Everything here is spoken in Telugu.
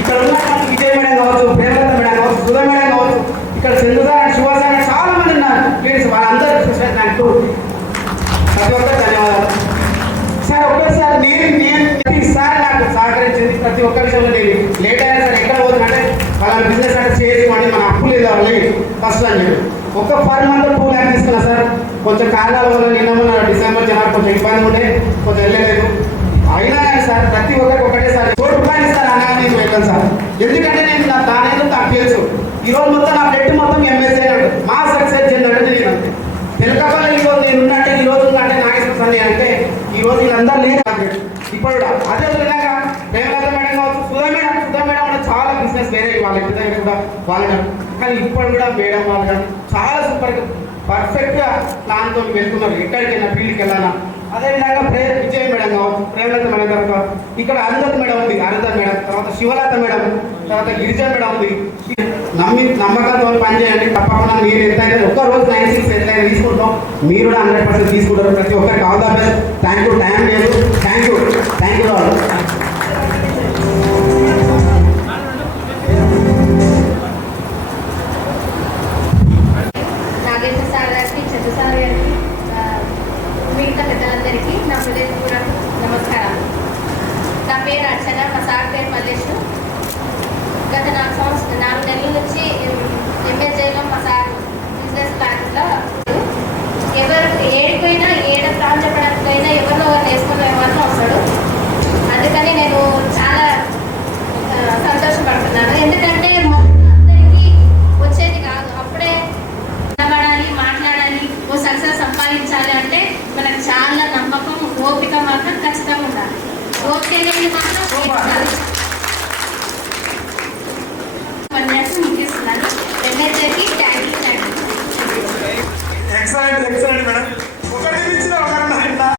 ఇక్కడ ఉన్నటువంటి విజయ మేడం కావచ్చు, ప్రేమలత మేడం కావచ్చు, సుధా మేడం కావచ్చు, ఇక్కడ సింధుదా సుహాస చాలా మంది ఉన్నారు. ప్లీజ్ వాళ్ళందరూ నాకు ప్రతి ఒక్కరు ధన్యవాదాలు సార్. ఒక్కసారి నేను సార్ నాకు సహకరించింది ప్రతి ఒక్క విషయంలో. నేను లేట్ అయినా సార్ ఎక్కడ పోతుందంటే వాళ్ళ బిజినెస్ అంటే చేసుకోండి, మన అప్పులు ఇవ్వాలి ఫస్ట్ అని చెప్పి ఒక్క పర్ మంత్ 2 lakhs తీసుకున్నా సార్. కొంచెం కారణాల వల్ల నిన్న డిసెంబర్ జనవరి కొంచెం ఇబ్బంది ఉండే కొంచెం వెళ్ళలేదు. అయినా కానీ సార్ ప్రతి ఒక్కరికి ఒకటేసారి ₹1 ఇస్తారు అన్నా నేను వెళ్ళాను సార్. ఎందుకంటే నేను నా దాని నాకు తెలుసు ఈరోజు మొత్తం నా బ్లడ్ మొత్తం ఎంఎస్ఏ అన్నాడు మా సక్సెస్ చెందంటే నేను అంతే తెలుకపల్ల ఈరోజు నేను ఉన్నట్టే ఈరోజు ఉన్నట్టే నాగేశ్వర సండే అంటే ఈరోజు వీళ్ళందరూ లేదు ఇప్పుడు కూడా. అదే విధంగా ప్రేమలత మేడం కావచ్చు, సుధా మేడం కూడా చాలా బిజినెస్ వేరే వాళ్ళ ఇంటి దగ్గర కూడా వాళ్ళు కానీ ఇప్పుడు కూడా మేడం వాళ్ళు కానీ చాలా సూపర్ పర్ఫెక్ట్గా ప్లాన్తో వెళ్తున్నారు ఎక్కడికైనా ఫీల్డ్కి వెళ్ళాలా. అదేవిధంగా విజయ్ మేడం కావచ్చు, ప్రేమలత మేడం తర్వాత ఇక్కడ అరుంధతి మేడం ఉంది, అరుంధతి మేడం తర్వాత శివలత మేడం తర్వాత గిరిజ మేడం ఉంది. నమ్మకంతో పనిచేయండి. తప్పకుండా మీరు ఎంతైనా ఒక్కరోజు 96 ఎంతైనా తీసుకుంటాం, మీరు కూడా 100% తీసుకుంటారు. ప్రతి ఒక్కరికి all the best. Thank you. Time లేదు. Thank you.